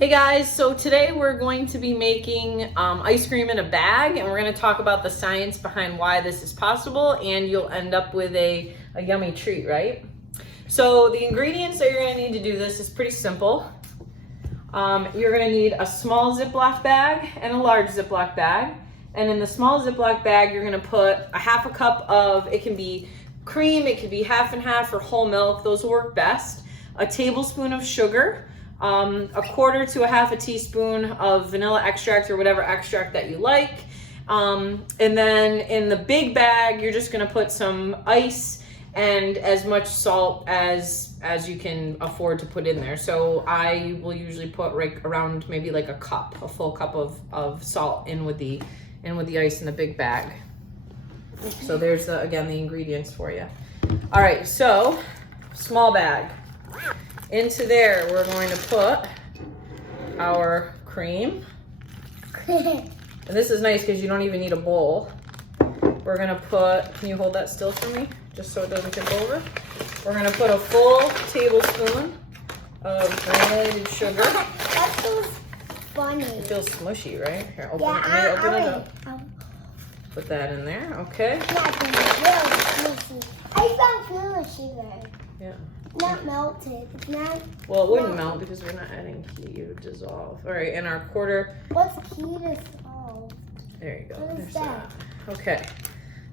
Hey guys, so today we're going to be making ice cream in a bag, and we're going to talk about the science behind why this is possible, and you'll end up with a yummy treat, right? So the ingredients that you're going to need to do this is pretty simple. You're going to need a small Ziploc bag and a large Ziploc bag. And in the small Ziploc bag, you're going to put a half a cup of, it can be cream, it could be half and half, or whole milk. Those will work best. A tablespoon of sugar. A quarter to a half a teaspoon of vanilla extract or whatever extract that you like. And then in the big bag, you're just gonna put some ice and as much salt as you can afford to put in there. So I will usually put right around maybe like a full cup of salt in with the ice in the big bag. So there's again the ingredients for you. All right, so small bag. Into there, we're going to put our cream. And this is nice because you don't even need a bowl. We're gonna put, can you hold that still for me? Just so it doesn't tip over. We're gonna put a full tablespoon of granulated sugar. That feels funny. It feels smushy, right? Here, open it up. Put that in there, okay? I found sugar. Yeah. Not melted. It's not. Well, it wouldn't melt because we're not adding heat. It would dissolve. All right, and our quarter. What's key to solve? There you go. What is There's that? Okay.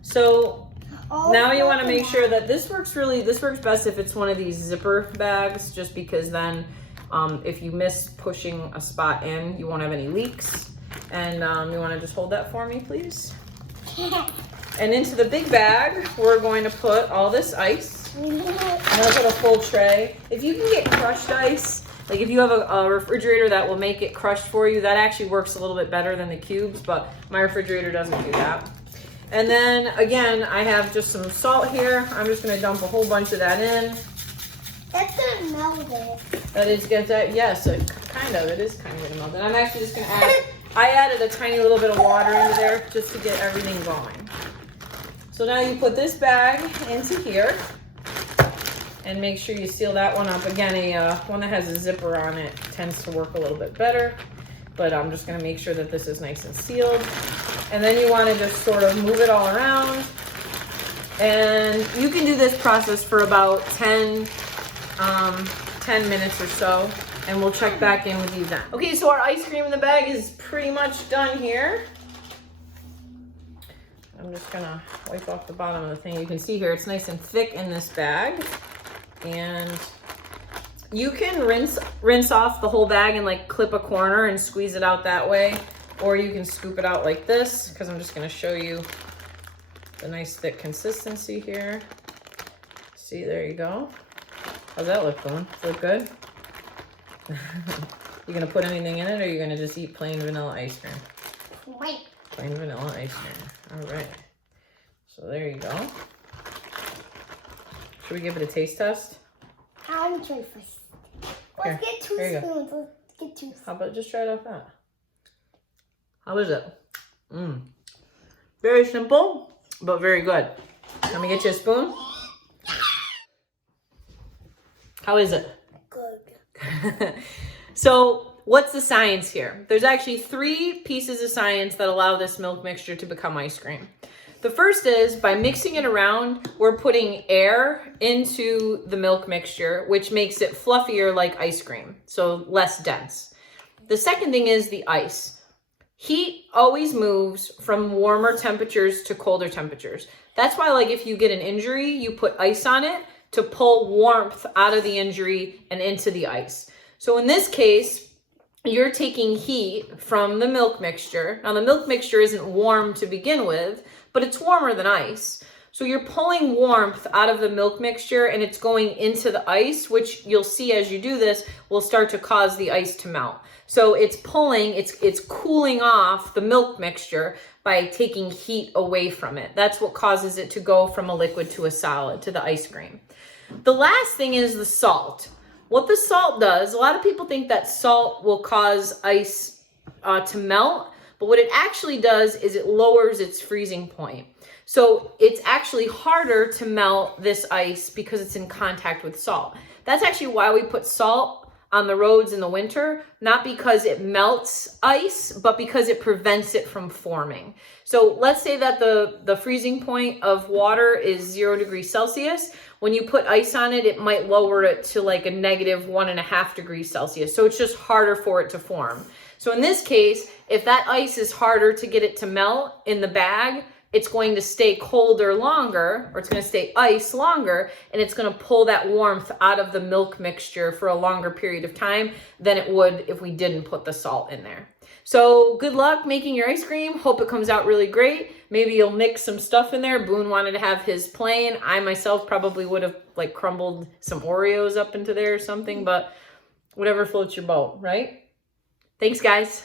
So now you want to make sure that this works best if it's one of these zipper bags, just because then if you miss pushing a spot in, you won't have any leaks. And you want to just hold that for me, please. And into the big bag, we're going to put all this ice. I'm gonna put a full tray. If you can get crushed ice, like if you have a refrigerator that will make it crushed for you, that actually works a little bit better than the cubes, but my refrigerator doesn't do that. And then again, I have just some salt here. I'm just gonna dump a whole bunch of that in. That's gonna melt it. That is, get that, yes, it is kind of gonna melt it. I'm actually just gonna add, I added a tiny little bit of water into there just to get everything going. So now you put this bag into here. And make sure you seal that one up. Again, one that has a zipper on it tends to work a little bit better. But I'm just gonna make sure that this is nice and sealed. And then you wanna just sort of move it all around. And you can do this process for about 10 minutes or so. And we'll check back in with you then. Okay, so our ice cream in the bag is pretty much done here. I'm just gonna wipe off the bottom of the thing. You can see here, it's nice and thick in this bag. And you can rinse off the whole bag and like clip a corner and squeeze it out that way, or you can scoop it out like this, because I'm just going to show you the nice thick consistency here. See, there you go. How's that look, Boone? Look good? You gonna put anything in it, or are you gonna just eat plain vanilla ice cream? Plain vanilla ice cream. All right. So there you go. Should we give it a taste test? I want to try first. Let's get two spoons. Let's get 2 spoons. How about just try it off that? How is it? Very simple, but very good. Let me get you a spoon. How is it? Good. So what's the science here? There's actually 3 pieces of science that allow this milk mixture to become ice cream. The first is, by mixing it around, we're putting air into the milk mixture, which makes it fluffier like ice cream, so less dense. The second thing is the ice. Heat always moves from warmer temperatures to colder temperatures. That's why, like, if you get an injury, you put ice on it to pull warmth out of the injury and into the ice. So in this case, you're taking heat from the milk mixture. Now, the milk mixture isn't warm to begin with, but it's warmer than ice. So you're pulling warmth out of the milk mixture and it's going into the ice, which you'll see as you do this will start to cause the ice to melt. So it's pulling, it's cooling off the milk mixture by taking heat away from it. That's what causes it to go from a liquid to a solid, to the ice cream. The last thing is the salt. What the salt does, a lot of people think that salt will cause ice to melt, but what it actually does is it lowers its freezing point. So it's actually harder to melt this ice because it's in contact with salt. That's actually why we put salt on the roads in the winter, not because it melts ice, but because it prevents it from forming. So let's say that the freezing point of water is 0 degrees Celsius. When you put ice on it, it might lower it to like a -1.5 degrees Celsius. So it's just harder for it to form. So in this case, if that ice is harder to get it to melt in the bag, it's going to stay colder longer, or it's going to stay ice longer, and it's going to pull that warmth out of the milk mixture for a longer period of time than it would if we didn't put the salt in there. So good luck making your ice cream. Hope it comes out really great. Maybe you'll mix some stuff in there. Boone wanted to have his plain. I myself probably would have like crumbled some Oreos up into there or something, but whatever floats your boat, right? Thanks, guys.